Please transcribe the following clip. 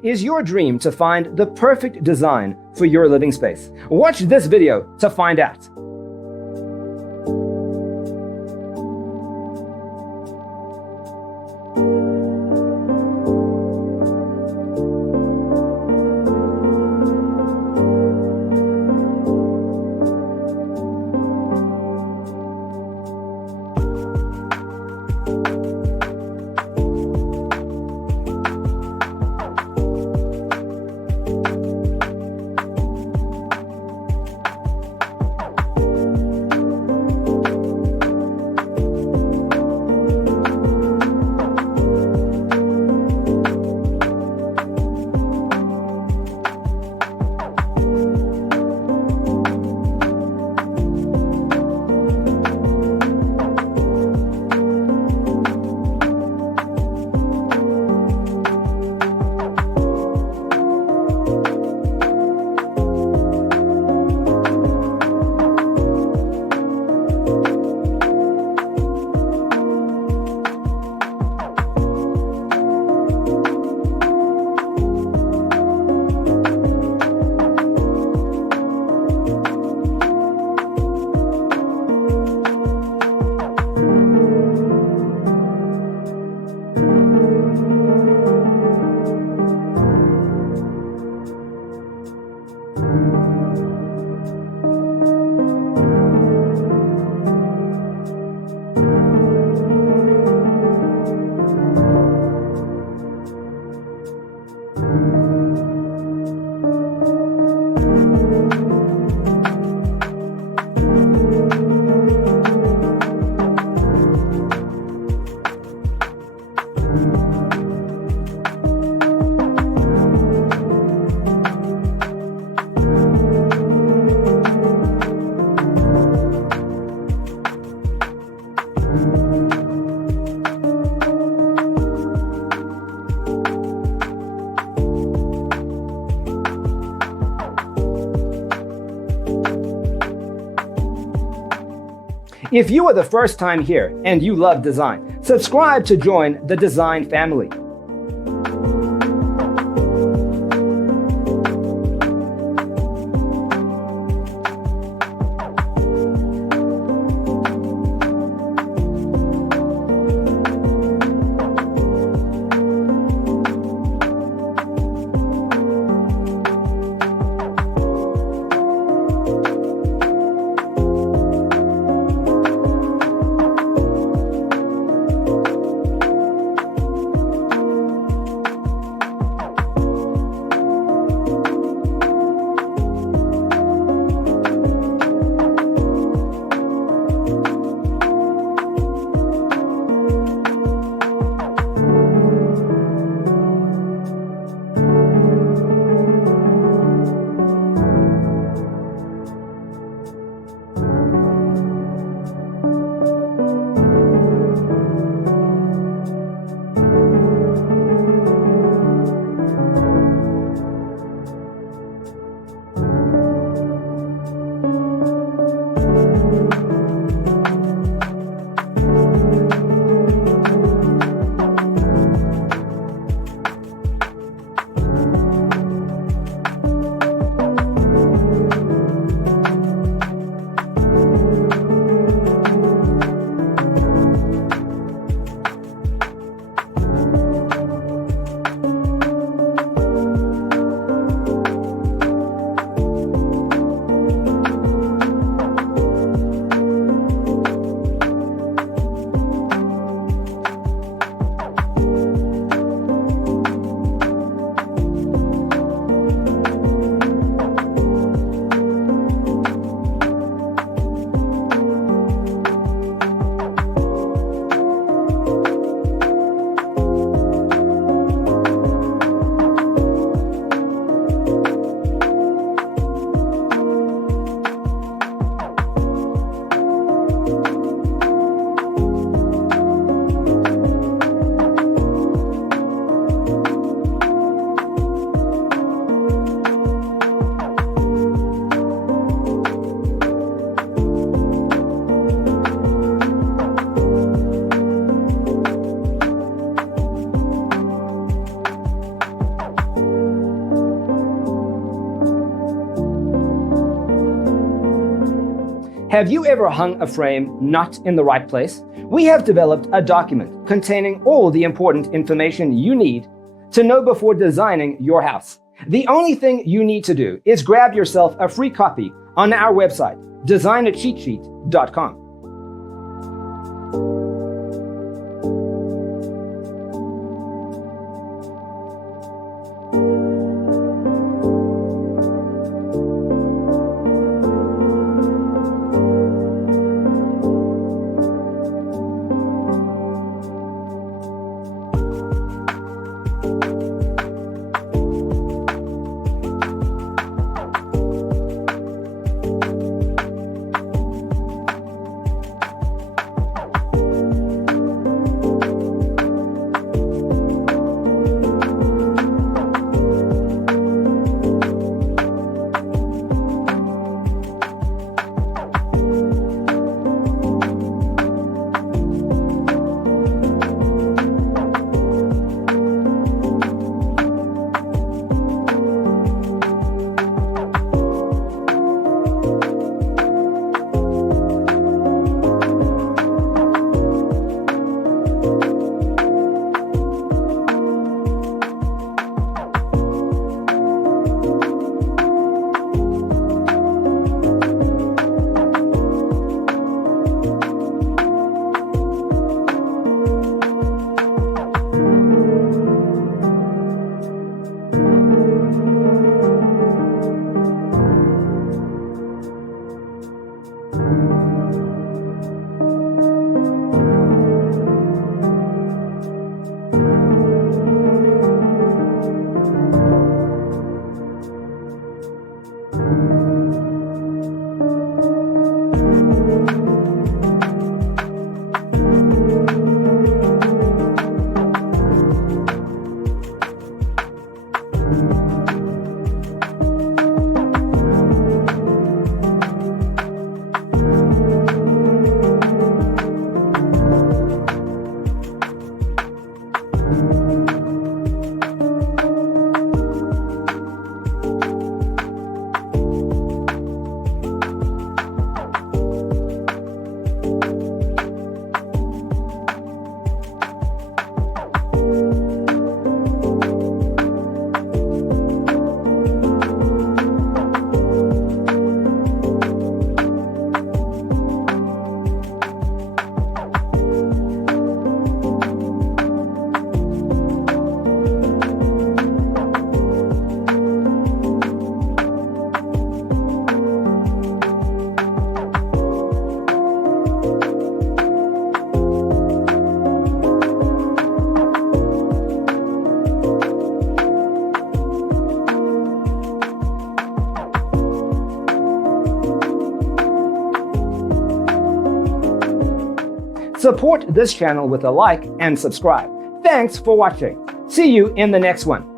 Is your dream to find the perfect design for your living space? Watch this video to find out. If you are the first time here and you love design, subscribe to join the design family. Have you ever hung a frame not in the right place? We have developed a document containing all the important information you need to know before designing your house. The only thing you need to do is grab yourself a free copy on our website, designacheatsheet.com. Support this channel with a like and subscribe. Thanks for watching. See you in the next one.